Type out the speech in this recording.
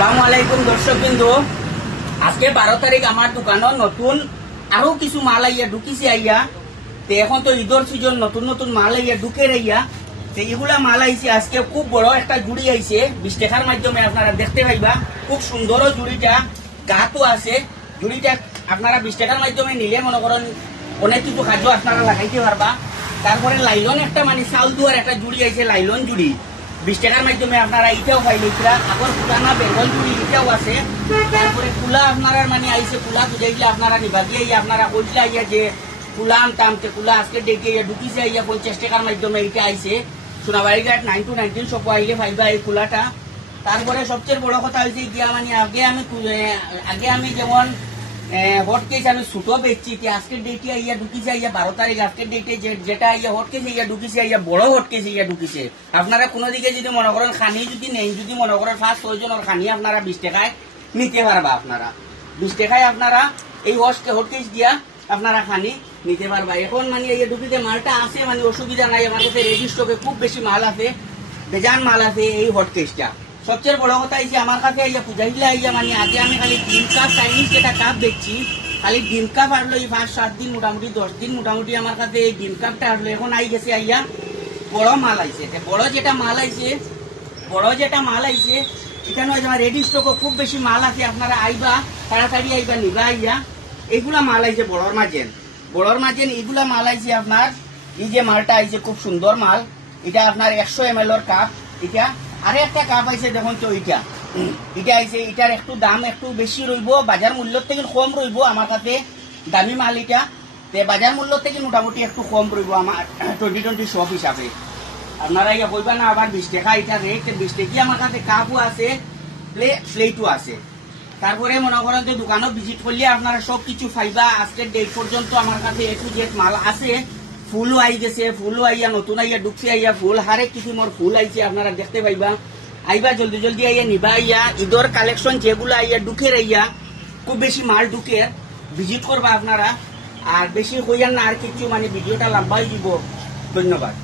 আসসালামু আলাইকুম দর্শক বিন্দু, আজকে 12 তারিখ আমার দোকানত নতুন আরো কিছু মাল আইয়া ঢুকিছে আইয়া। তো এখন তো ঈদর সিজন, নতুন নতুন মাল আইয়া ঢুকে রাইয়া। তো এগুলা মাল আইছে আজকে, খুব বড় একটা জুড়ি আইছে 20 টাকার মাধ্যমে আপনারা দেখতে পাইবা। খুব সুন্দর জুড়িটা, গাতো আছে। জুড়িটা আপনারা 20 টাকার মাধ্যমে নিলে মনে করেন অনেক কিছু খাদ্য আপনারা লাগাইতে পারবা। তারপরে লাইলন একটা মানে চাউল দুয়ার একটা জুড়ি আইছে, লাইলন জুড়ি 20 টাকার মাধ্যমে আপনারা এটাও পাইলে। আগর পুরানা বেঙ্গল জুড়ি এটাও আছে। তারপরে কুলা আপনারা মানে আইছে, কুলা বুঝাইলে আপনারা নিবা দিয়ে আপনারা কইলে আইয়া যে কুলা আনতাম, কুলা আজকে ডেকে ঢুকিছে আইয়া 50 টাকার মাধ্যমে এটা আইছে। সোনাবাড়ি ঘাট 9 to 19 সব আইলে পাইবা এই কুলাটা। তারপরে সবচেয়ে বড় কথা হয়েছে গিয়া মানে আগে আমি যেমন হট কেস আমি ছোটো বেচছি, আজকের ডেটে আইয়া ঢুকিছে আইয়া 12 তারিখ। আজকের ডেটে যেটা আইয়া হট কেস আইয়া ঢুকিছে আইয়া বড় হট কেস আইয়া ঢুকিছে। আপনারা কোনো দিকে যদি মনে করেন খানি যদি নেই, যদি মনে করেন 5-6 জনের খানি আপনারা 20 টাকায় নিতে পারবা। আপনারা 20 টাকায় আপনারা এই হট কেস দিয়া আপনারা খানি নিতে পারবা। এখন মানে এই ঢুকিতে মালটা আছে, মানে অসুবিধা নাই। আমার কাছে রেডি স্টকে খুব বেশি মাল আছে, বেজান মাল আছে এই হট কেসটা। সবচেয়ে বড় কথা হয়েছে আমার কাছে আইয়া পূজাইলে আইয়া মানে আগে আমি খালি ডিম কাপ, চাইনিজ যেটা কাপ দেখছি, খালি ডিম কাপ আসলো এই 5-7 দিন, মোটামুটি 10 দিন মোটামুটি আমার কাছে এই ডিম কাপটা আসলো। এখন আই গেছে আইয়া বড় মাল আইছে। বড় যেটা মাল আইছে এখানে আমার রেডি স্টকও খুব বেশি মাল আছে। আপনারা আইবা, তাড়াতাড়ি আইবা নিবা আইয়া। এইগুলা মাল আইছে বড়র মাঝেন এইগুলা মাল আইছে আপনার। এই যে মালটা আইছে খুব সুন্দর মাল, এটা আপনার 100 ml কাপ। এটা আরে একটা কাপ আইছে দেখুন তো, এটা আইছে। এটার একটু দাম একটু বেশি রইব, বাজার মূল্য থেকে কম রইব। আমার কাছে দামি মাল এটা, বাজার মূল্য থেকে মোটামুটি একটু কম রইব আমার 2020 শপ হিসাবে। আপনারা ইয়া কইবা না আবার 20 টাকা এটা রেট। 20 টাকা আমার কাছে কাপও আছে, প্লেটও আছে। তারপরে মনে করেন যে দোকানও ভিজিট করলে আপনারা সব কিছু পাইবা। আজকের ডেট পর্যন্ত আমার কাছে A to Z মাল আছে। ফুলও আই গেছে, ফুলও আইয়া নতুন আইয়া ঢুকছে আইয়া ফুল, হারেক কিছু মোর ফুল আইছে আপনারা দেখতে পাইবা। আইবা জলদি জলদি আইয়া নিবা আইয়া। ঈদর কালেকশন যেগুলো আইয়া ঢুকে আইয়া, খুব বেশি মাল ঢুকে, ভিজিট করবা আপনারা। আর বেশি হইয়ান না আর কিছু, মানে ভিডিওটা লম্বাই দিব। ধন্যবাদ।